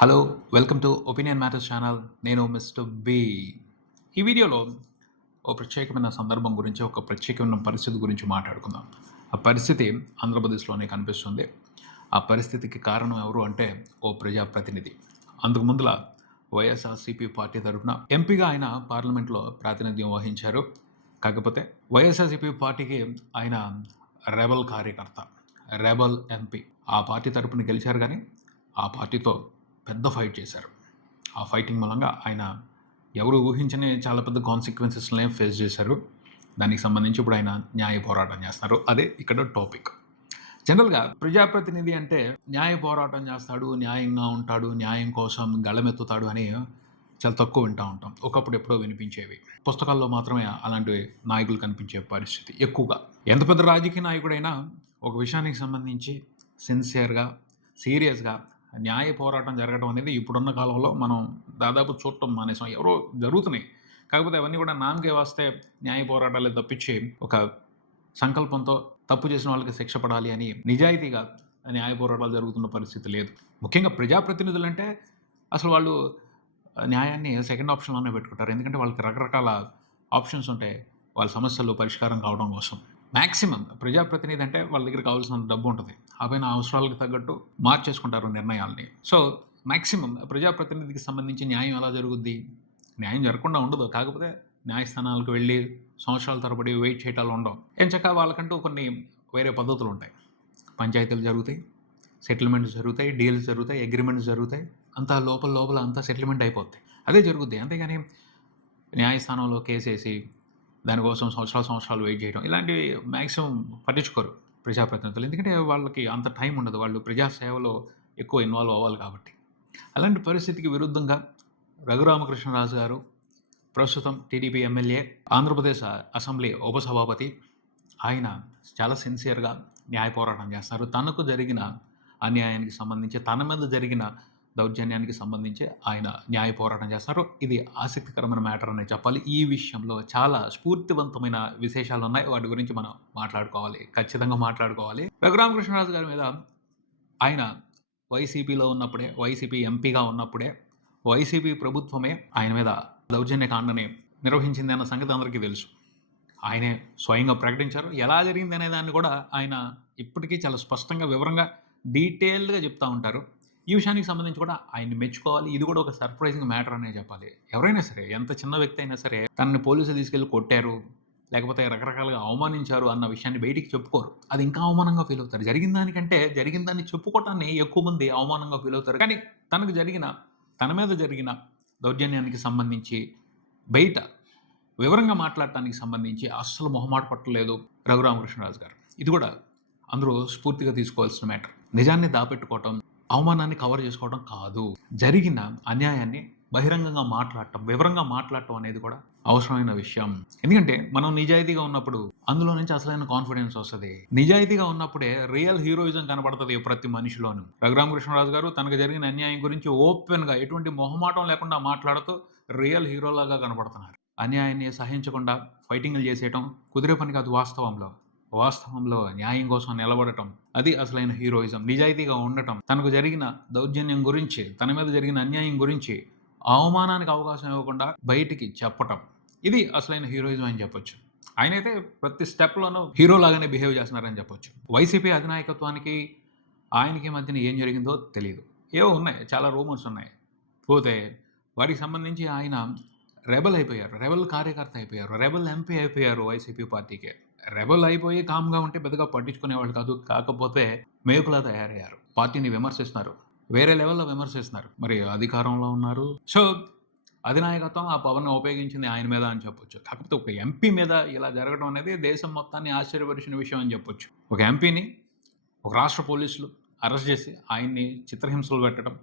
Hello welcome to opinion matters channel నేను mister B ఈ వీడియోలో ఓ ప్రత్యేకమైన సందర్భం గురించి ఒక ప్రత్యేకమైన పరిస్థితి గురించి మాట్లాడుకుందాం. ఆ పరిస్థితి ఆంధ్రప్రదేశ్లోనే కనిపిస్తుంది. ఆ పరిస్థితికి కారణం ఎవరు అంటే ఓ ప్రజాప్రతినిధి. అందుకు ముందుల వైఎస్ఆర్సీపీ పార్టీ తరఫున ఎంపీగా ఆయన పార్లమెంట్లో ప్రాతినిధ్యం వహించారు. కాకపోతే వైఎస్ఆర్సీపీ పార్టీకి ఆయన రెబల్ కార్యకర్త రెబల్ ఎంపీ. ఆ పార్టీ తరపున గెలిచారు కానీ ఆ పార్టీతో పెద్ద ఫైట్ చేశారు. ఆ ఫైటింగ్ మూలంగా ఆయన ఎవరు ఊహించని చాలా పెద్ద కాన్సిక్వెన్సెస్ని ఫేస్ చేశారు. దానికి సంబంధించి ఇప్పుడు ఆయన న్యాయ పోరాటం చేస్తున్నారు అదే ఇక్కడ టాపిక్ జనరల్గా ప్రజాప్రతినిధి అంటే న్యాయ పోరాటం చేస్తాడు న్యాయంగా ఉంటాడు న్యాయం కోసం గళమెత్తుతాడు అని చాలా తక్కువ వింటూ ఉంటాం. ఒకప్పుడు ఎప్పుడో వినిపించేవి. పుస్తకాల్లో మాత్రమే అలాంటి నాయకులు కనిపించే పరిస్థితి ఎక్కువగా. ఎంత పెద్ద రాజకీయ నాయకుడైనా ఒక విషయానికి సంబంధించి సిన్సియర్గా సీరియస్గా న్యాయ పోరాటం జరగడం అనేది ఇప్పుడున్న కాలంలో మనం దాదాపు చూడటం మానేసాం. ఎవరో జరుగుతున్నాయి. కాకపోతే అవన్నీ కూడా నామకే వస్తే న్యాయ పోరాటాలు తప్పించి ఒక సంకల్పంతో తప్పు చేసిన వాళ్ళకి శిక్ష పడాలి అని నిజాయితీగా న్యాయ పోరాటాలు జరుగుతున్న పరిస్థితి లేదు. ముఖ్యంగా ప్రజాప్రతినిధులు అంటే అసలు వాళ్ళు న్యాయాన్ని సెకండ్ ఆప్షన్లోనే పెట్టుకుంటారు. ఎందుకంటే వాళ్ళకి రకరకాల ఆప్షన్స్ ఉంటాయి వాళ్ళ సమస్యలు పరిష్కారం కావడం కోసం. మ్యాక్సిమం ప్రజాప్రతినిధి అంటే వాళ్ళ దగ్గర కావాల్సినంత డబ్బు ఉంటుంది. ఆ పైన అవసరాలకు తగ్గట్టు మార్చేసుకుంటారు నిర్ణయాల్ని. సో మ్యాక్సిమం ప్రజాప్రతినిధికి సంబంధించి న్యాయం ఎలా జరుగుద్ది? న్యాయం జరగకుండా ఉండదు. కాకపోతే న్యాయస్థానాలకు వెళ్ళి సంవత్సరాల తరబడి వెయిట్ చేయటాలు ఉండవు. ఎంచక వాళ్ళకంటూ కొన్ని వేరే పద్ధతులు ఉంటాయి. పంచాయతీలు జరుగుతాయి సెటిల్మెంట్స్ జరుగుతాయి డీల్స్ జరుగుతాయి అగ్రిమెంట్స్ జరుగుతాయి. అంతా లోపల లోపల అంతా సెటిల్మెంట్ అయిపోతాయి అదే జరుగుద్ది. అంతేగాని న్యాయస్థానంలో కేసేసి దానికోసం సంవత్సరాలు సంవత్సరాలు వెయిట్ చేయడం ఇలాంటివి మ్యాక్సిమం పట్టించుకోరు ప్రజాప్రతినిధులు. ఎందుకంటే వాళ్ళకి అంత టైం ఉండదు. వాళ్ళు ప్రజాసేవలో ఎక్కువ ఇన్వాల్వ్ అవ్వాలి కాబట్టి. అలాంటి పరిస్థితికి విరుద్ధంగా రఘురామకృష్ణరాజు గారు ప్రస్తుతం టీడీపీ ఎమ్మెల్యే ఆంధ్రప్రదేశ్ అసెంబ్లీ ఉపసభాపతి ఆయన చాలా సిన్సియర్గా న్యాయ పోరాటం చేస్తారు. తనకు జరిగిన అన్యాయానికి సంబంధించి తన మీద జరిగిన దౌర్జన్యానికి సంబంధించి ఆయన న్యాయ పోరాటం చేస్తారు. ఇది ఆసక్తికరమైన మ్యాటర్ అనే చెప్పాలి. ఈ విషయంలో చాలా స్ఫూర్తివంతమైన విశేషాలు ఉన్నాయి. వాటి గురించి మనం మాట్లాడుకోవాలి. ఖచ్చితంగా మాట్లాడుకోవాలి. రఘురామకృష్ణరాజు గారి మీద ఆయన వైసీపీలో ఉన్నప్పుడే వైసీపీ ఎంపీగా ఉన్నప్పుడే వైసీపీ ప్రభుత్వమే ఆయన మీద దౌర్జన్యకాండని నిర్వహించింది అన్న సంగతి అందరికీ తెలుసు. ఆయనే స్వయంగా ప్రకటించారు. ఎలా జరిగింది అనే దాన్ని కూడా ఆయన ఇప్పటికీ చాలా స్పష్టంగా వివరంగా డీటెయిల్డ్గా చెప్తూ ఉంటారు. ఈ విషయానికి సంబంధించి కూడా ఆయన్ని మెచ్చుకోవాలి. ఇది కూడా ఒక సర్ప్రైజింగ్ మ్యాటర్ అనే చెప్పాలి. ఎవరైనా సరే ఎంత చిన్న వ్యక్తి అయినా సరే తనని పోలీసులు తీసుకెళ్ళి కొట్టారు లేకపోతే రకరకాలుగా అవమానించారు అన్న విషయాన్ని బయటికి చెప్పుకోరు. అది ఇంకా అవమానంగా ఫీల్ అవుతారు. జరిగిన దానికంటే జరిగిన దాన్ని చెప్పుకోవటాన్ని ఎక్కువ మంది అవమానంగా ఫీల్ అవుతారు. కానీ తనకు జరిగిన తన మీద జరిగిన దౌర్జన్యానికి సంబంధించి బయట వివరంగా మాట్లాడటానికి సంబంధించి అస్సలు మొహమాట పట్టలేదు రఘురామకృష్ణరాజు గారు. ఇది కూడా అందరూ స్ఫూర్తిగా తీసుకోవాల్సిన మ్యాటర్. నిజాన్ని దాపెట్టుకోవటం అవమానాన్ని కవర్ చేసుకోవడం కాదు. జరిగిన అన్యాయాన్ని బహిరంగంగా మాట్లాడటం వివరంగా మాట్లాడటం అనేది కూడా అవసరమైన విషయం. ఎందుకంటే మనం నిజాయితీగా ఉన్నప్పుడు అందులో నుంచి అసలైన కాన్ఫిడెన్స్ వస్తుంది. నిజాయితీగా ఉన్నప్పుడే రియల్ హీరోయిజం కనబడుతుంది ప్రతి మనిషిలోను. రఘురామకృష్ణరాజు గారు తనకు జరిగిన అన్యాయం గురించి ఓపెన్గా ఎటువంటి మొహమాటం లేకుండా మాట్లాడుతూ రియల్ హీరోలాగా కనబడుతున్నారు. అన్యాయాన్ని సహించకుండా ఫైటింగ్లు చేసేయటం కుదిరే పని కాదు వాస్తవంలో. వాస్తవంలో న్యాయం కోసం నిలబడటం అది అసలైన హీరోయిజం. నిజాయితీగా ఉండటం తనకు జరిగిన దౌర్జన్యం గురించి తన మీద జరిగిన అన్యాయం గురించి అవమానానికి అవకాశం ఇవ్వకుండా బయటికి చెప్పటం. ఇది అసలైన హీరోయిజం అని చెప్పొచ్చు. ఆయనైతే ప్రతి స్టెప్లోనూ హీరో లాగానే బిహేవ్ చేస్తున్నారని చెప్పొచ్చు. వైసీపీ అధినాయకత్వానికి ఆయనకి మధ్యన ఏం జరిగిందో తెలియదు ఏవో ఉన్నాయి చాలా రూమర్స్ ఉన్నాయి. పోతే వాటికి సంబంధించి ఆయన రెబల్ అయిపోయారు. రెబల్ కార్యకర్త అయిపోయారు. రెబల్ ఎంపీ అయిపోయారు వైసీపీ పార్టీకి. రెబల్ అయిపోయి కామ్గా ఉంటే పెద్దగా పట్టించుకునేవాళ్ళు కాదు. కాకపోతే మేకులా తయారయ్యారు. పార్టీని విమర్శిస్తున్నారు. వేరే లెవెల్లో విమర్శిస్తున్నారు. మరి అధికారంలో ఉన్నారు. సో అధినాయకత్వం ఆ పవన్ ఉపయోగించింది ఆయన మీద అని చెప్పొచ్చు. కాకపోతే ఒక ఎంపీ మీద ఇలా జరగడం అనేది దేశం మొత్తాన్ని ఆశ్చర్యపరిచిన విషయం అని చెప్పొచ్చు. ఒక ఎంపీని ఒక రాష్ట్ర పోలీసులు అరెస్ట్ చేసి ఆయన్ని చిత్రహింసలు పెట్టడం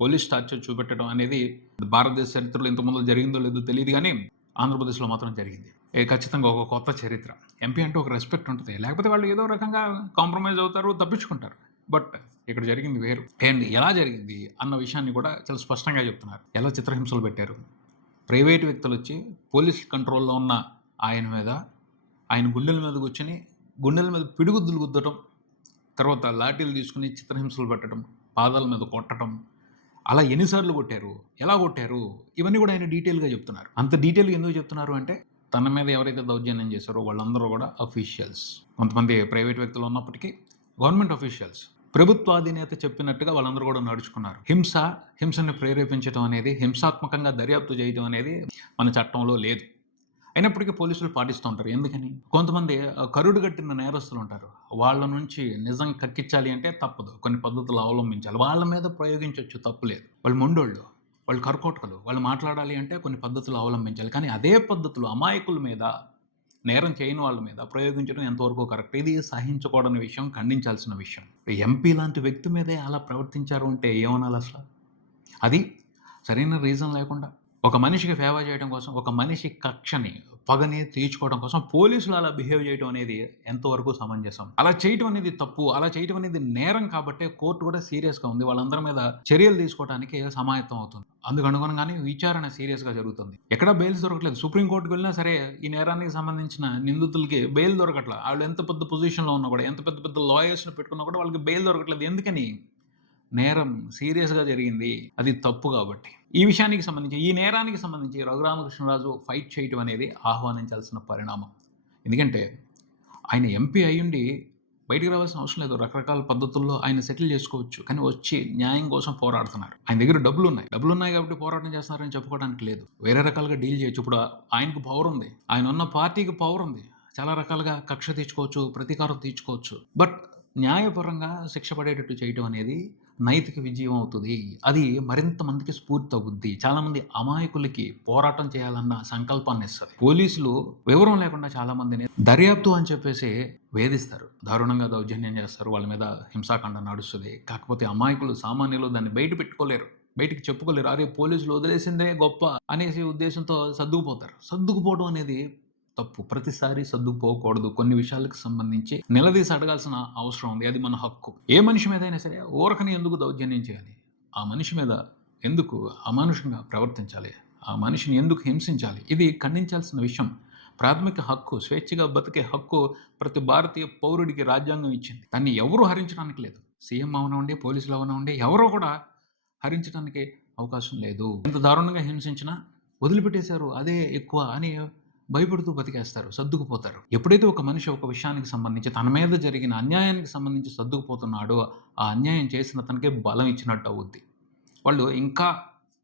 పోలీస్ టార్చర్ చూపెట్టడం అనేది భారతదేశ చరిత్రలో ఇంతకుముందు జరిగిందో లేదో తెలియదు కానీ ఆంధ్రప్రదేశ్లో మాత్రం జరిగింది. ఖచ్చితంగా ఒక కొత్త చరిత్ర. ఎంపీ అంటే ఒక రెస్పెక్ట్ ఉంటుంది. లేకపోతే వాళ్ళు ఏదో రకంగా కాంప్రమైజ్ అవుతారు తప్పించుకుంటారు. బట్ ఇక్కడ జరిగింది వేరు. అండ్ ఎలా జరిగింది? అన్న విషయాన్ని కూడా చాలా స్పష్టంగా చెప్తున్నారు. ఎలా చిత్రహింసలు పెట్టారు? ప్రైవేట్ వ్యక్తులు వచ్చి పోలీస్ కంట్రోల్లో ఉన్న ఆయన మీద ఆయన గుండెల మీద కూర్చొని గుండెల మీద పిడుగుద్దులు గుద్దటం తర్వాత లాఠీలు తీసుకుని చిత్రహింసలు పెట్టడం పాదాల మీద కొట్టడం అలా ఎన్నిసార్లు కొట్టారు? ఎలా కొట్టారు? ఇవన్నీ కూడా ఆయన డీటెయిల్గా చెప్తున్నారు. అంత డీటెయిల్గా ఎందుకు చెప్తున్నారు అంటే తన మీద ఎవరైతే దౌర్జన్యం చేశారో వాళ్ళందరూ కూడా అఫీషియల్స్ కొంతమంది ప్రైవేట్ వ్యక్తులు ఉన్నప్పటికీ గవర్నమెంట్ అఫీషియల్స్ ప్రభుత్వాధినేత చెప్పినట్టుగా వాళ్ళందరూ కూడా నడుచుకున్నారు. హింస హింసని ప్రేరేపించడం అనేది హింసాత్మకంగా దర్యాప్తు చేయడం అనేది మన చట్టంలో లేదు. అయినప్పటికీ పోలీసులు పాటిస్తూ ఉంటారు. ఎందుకని? కొంతమంది కరుడు కట్టిన నేరస్తులు ఉంటారు. వాళ్ళ నుంచి నిజం కక్కించాలి అంటే తప్పదు. కొన్ని పద్ధతులు అవలంబించాలి. వాళ్ళ మీద ప్రయోగించవచ్చు తప్పు లేదు. వాళ్ళు మొండోళ్ళు. వాళ్ళు కరకోటకలు. వాళ్ళు మాట్లాడాలి అంటే కొన్ని పద్ధతులు అవలంబించాలి. కానీ అదే పద్ధతులు అమాయకుల మీద నేరం చేయని వాళ్ళ మీద ప్రయోగించడం ఎంతవరకు కరెక్ట్? ఇది సహించకూడని విషయం ఖండించాల్సిన విషయం. ఎంపీ లాంటి వ్యక్తి మీదే అలా ప్రవర్తించారు అంటే ఏమనాలి అసలు? అది సరైన రీజన్ లేకుండా. ఒక మనిషికి ఫేవర్ చేయడం కోసం ఒక మనిషి కక్షని పగని తీర్చుకోవడం కోసం పోలీసులు అలా బిహేవ్ చేయడం అనేది ఎంతవరకు సమంజసం? అలా చేయటం అనేది తప్పు అలా చేయటం అనేది నేరం కాబట్టి కోర్టు కూడా సీరియస్గా ఉంది. వాళ్ళందరి మీద చర్యలు తీసుకోవడానికి సమాయత్తం అవుతుంది. అందుకు అనుగుణంగానే విచారణ సీరియస్గా జరుగుతుంది. ఎక్కడ బెయిల్స్ దొరకట్లేదు. సుప్రీంకోర్టుకు వెళ్ళినా సరే ఈ నేరానికి సంబంధించిన నిందితులకి బెయిల్ దొరకట్లేదు వాళ్ళు ఎంత పెద్ద పొజిషన్లో ఉన్నా కూడా ఎంత పెద్ద పెద్ద లాయర్స్ని పెట్టుకున్నా కూడా వాళ్ళకి బెయిల్ దొరకట్లేదు. ఎందుకని? నేరం సీరియస్గా జరిగింది. అది తప్పు కాబట్టి. ఈ విషయానికి సంబంధించి ఈ నేరానికి సంబంధించి రఘురామకృష్ణరాజు ఫైట్ చేయటం అనేది ఆహ్వానించాల్సిన పరిణామం. ఎందుకంటే ఆయన ఎంపీ అయ్యుండి బయటికి రావాల్సిన అవసరం లేదు. రకరకాల పద్ధతుల్లో ఆయన సెటిల్ చేసుకోవచ్చు. కానీ వచ్చి న్యాయం కోసం పోరాడుతున్నారు. ఆయన దగ్గర డబ్బులు ఉన్నాయి డబ్బులు ఉన్నాయి కాబట్టి పోరాటం చేస్తున్నారని చెప్పుకోవడానికి లేదు. వేరే రకాలుగా డీల్ చేయొచ్చు. ఇప్పుడు ఆయనకు పవర్ ఉంది. ఆయన ఉన్న పార్టీకి పవర్ ఉంది. చాలా రకాలుగా కక్ష తీర్చుకోవచ్చు ప్రతీకారం తీర్చుకోవచ్చు. బట్ న్యాయపరంగా శిక్ష పడేటట్టు చేయటం అనేది నైతిక విజయం అవుతుంది. అది మరింత మందికి స్ఫూర్తి అవుద్ది చాలామంది అమాయకులకి పోరాటం చేయాలన్న సంకల్పాన్ని ఇస్తుంది. పోలీసులు వివరం లేకుండా చాలా మందిని దర్యాప్తు అని చెప్పేసి వేధిస్తారు. దారుణంగా దౌర్జన్యం చేస్తారు. వాళ్ళ మీద హింసాకాండ నడుస్తుంది. కాకపోతే అమాయకులు సామాన్యులు దాన్ని బయట పెట్టుకోలేరు. బయటికి చెప్పుకోలేరు. అరే పోలీసులు వదిలేసిందే గొప్ప అనేసి ఉద్దేశంతో సర్దుకుపోతారు. సర్దుకుపోవడం అనేది తప్పు. ప్రతిసారి సర్దుకుపోకూడదు. కొన్ని విషయాలకు సంబంధించి నిలదీసి అడగాల్సిన అవసరం ఉంది. అది మన హక్కు. ఏ మనిషి మీదైనా సరే ఊరకని ఎందుకు దౌర్జన్యం చేయాలి? ఆ మనిషి మీద ఎందుకు అమానుషంగా ప్రవర్తించాలి? ఆ మనిషిని ఎందుకు హింసించాలి? ఇది ఖండించాల్సిన విషయం. ప్రాథమిక హక్కు స్వేచ్ఛగా బతికే హక్కు ప్రతి భారతీయ పౌరుడికి రాజ్యాంగం ఇచ్చింది. దాన్ని ఎవరు హరించడానికి లేదు. సీఎం అవనండి పోలీసులు అవనండి ఎవరో కూడా హరించడానికి అవకాశం లేదు. ఎంత దారుణంగా హింసించినా వదిలిపెట్టేశారు. అదే ఎక్కువ అని భయపడుతూ బతికేస్తారు సర్దుకుపోతారు. ఎప్పుడైతే ఒక మనిషి ఒక విషయానికి సంబంధించి తన మీద జరిగిన అన్యాయానికి సంబంధించి సర్దుకుపోతున్నాడో ఆ అన్యాయం చేసిన తనకే బలం ఇచ్చినట్టు అవుద్ది. వాళ్ళు ఇంకా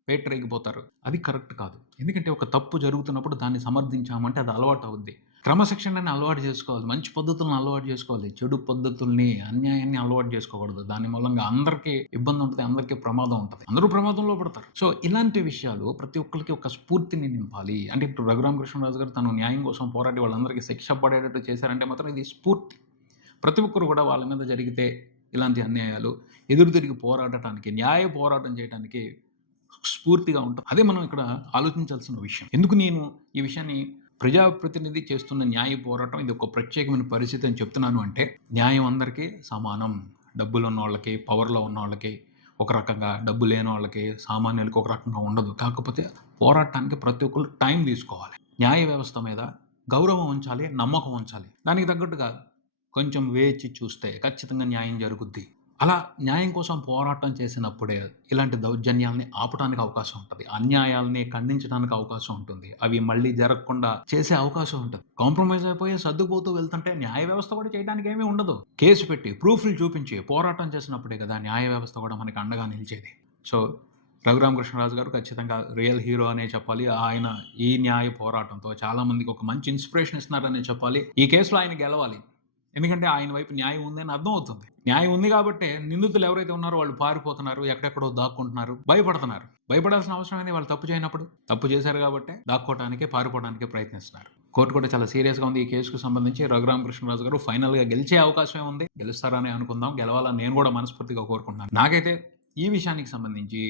పేటరేగిపోతారు. అది కరెక్ట్ కాదు. ఎందుకంటే ఒక తప్పు జరుగుతున్నప్పుడు దాన్ని సమర్థించామంటే అది అలవాటు అవుద్ది. క్రమశిక్షణని అలవాటు చేసుకోవాలి. మంచి పద్ధతులను అలవాటు చేసుకోవాలి. చెడు పద్ధతుల్ని అన్యాయాన్ని అలవాటు చేసుకోకూడదు. దాని మూలంగా అందరికీ ఇబ్బంది ఉంటుంది అందరికీ ప్రమాదం ఉంటుంది. అందరూ ప్రమాదంలో పడతారు. సో ఇలాంటి విషయాలు ప్రతి ఒక్కరికి ఒక స్ఫూర్తిని నింపాలి. అంటే ఇప్పుడు రఘురామకృష్ణరాజు గారు తను న్యాయం కోసం పోరాడి వాళ్ళందరికీ శిక్ష పడేటట్టు చేశారంటే మాత్రం ఇది స్ఫూర్తి. ప్రతి ఒక్కరు కూడా వాళ్ళ మీద జరిగితే ఇలాంటి అన్యాయాలు ఎదురు తిరిగి పోరాడటానికి న్యాయ పోరాటం చేయడానికి స్ఫూర్తిగా ఉంటుంది. అదే మనం ఇక్కడ ఆలోచించాల్సిన విషయం. ఎందుకు నేను ఈ విషయాన్ని ప్రజాప్రతినిధి చేస్తున్న న్యాయ పోరాటం ఇది ఒక ప్రత్యేకమైన పరిస్థితి అని చెప్తున్నాను అంటే న్యాయం అందరికీ సమానం. డబ్బులు ఉన్న వాళ్ళకి పవర్లో ఉన్న వాళ్ళకి ఒక రకంగా డబ్బు లేని వాళ్ళకి సామాన్యులకి ఒక రకంగా ఉండదు. కాకపోతే పోరాటానికి ప్రతి ఒక్కరు టైం తీసుకోవాలి. న్యాయ వ్యవస్థ మీద గౌరవం ఉంచాలి నమ్మకం ఉంచాలి. దానికి తగ్గట్టుగా కొంచెం వేచి చూస్తే ఖచ్చితంగా న్యాయం జరుగుద్ది. అలా న్యాయం కోసం పోరాటం చేసినప్పుడే ఇలాంటి దౌర్జన్యాల్ని ఆపడానికి అవకాశం ఉంటుంది. అన్యాయాల్ని ఖండించడానికి అవకాశం ఉంటుంది. అవి మళ్ళీ జరగకుండా చేసే అవకాశం ఉంటుంది. కాంప్రమైజ్ అయిపోయి సర్దుకుపోతూ వెళ్తుంటే న్యాయ వ్యవస్థ కూడా చేయడానికి ఏమీ ఉండదు. కేసు పెట్టి ప్రూఫ్లు చూపించి పోరాటం చేసినప్పుడే కదా న్యాయ వ్యవస్థ కూడా మనకి అండగా నిలిచేది. సో రఘురామకృష్ణరాజు గారు ఖచ్చితంగా రియల్ హీరో అనే చెప్పాలి. ఆయన ఈ న్యాయ పోరాటంతో చాలామందికి ఒక మంచి ఇన్స్పిరేషన్ ఇస్తున్నారనే చెప్పాలి. ఈ కేసులో ఆయన గెలవాలి. ఎందుకంటే ఆయన వైపు న్యాయం ఉందని అర్థం అవుతుంది. న్యాయం ఉంది కాబట్టి నిందితులు ఎవరైతే ఉన్నారో వాళ్ళు పారిపోతున్నారు ఎక్కడెక్కడో దాక్కుంటున్నారు భయపడుతున్నారు. భయపడాల్సిన అవసరం అనేది వాళ్ళు తప్పు చేయనప్పుడు. తప్పు చేశారు కాబట్టి దాక్కోవడానికి పారిపోవడానికి ప్రయత్నిస్తున్నారు. కోర్టు కూడా చాలా సీరియస్గా ఉంది ఈ కేసుకు సంబంధించి. రఘురామకృష్ణరాజు గారు ఫైనల్గా గెలిచే అవకాశమే ఉంది. గెలుస్తారని అనుకుందాం. గెలవాలని నేను కూడా మనస్ఫూర్తిగా కోరుకుంటున్నాను. నాకైతే ఈ విషయానికి సంబంధించి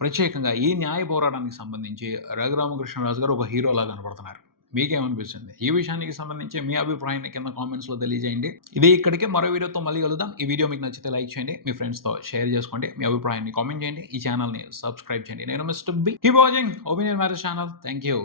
ప్రత్యేకంగా ఈ న్యాయ పోరాటానికి సంబంధించి రఘురామకృష్ణరాజు గారు ఒక హీరోలా కనబడుతున్నారు మీకేమనిపిస్తుంది? ఈ విషయానికి సంబంధించి మీ అభిప్రాయాన్ని కింద కామెంట్స్లో తెలియజేయండి. ఇది ఇక్కడికే మరో వీడియోతో మళ్ళీ కలుద్దాం. ఈ వీడియో మీకు నచ్చితే లైక్ చేయండి. మీ ఫ్రెండ్స్తో షేర్ చేసుకోండి. మీ అభిప్రాయాన్ని కామెంట్ చేయండి. ఈ ఛానల్ని సబ్స్క్రైబ్ చేయండి. నేను mister B. Keep watching opinion marriage channel thank you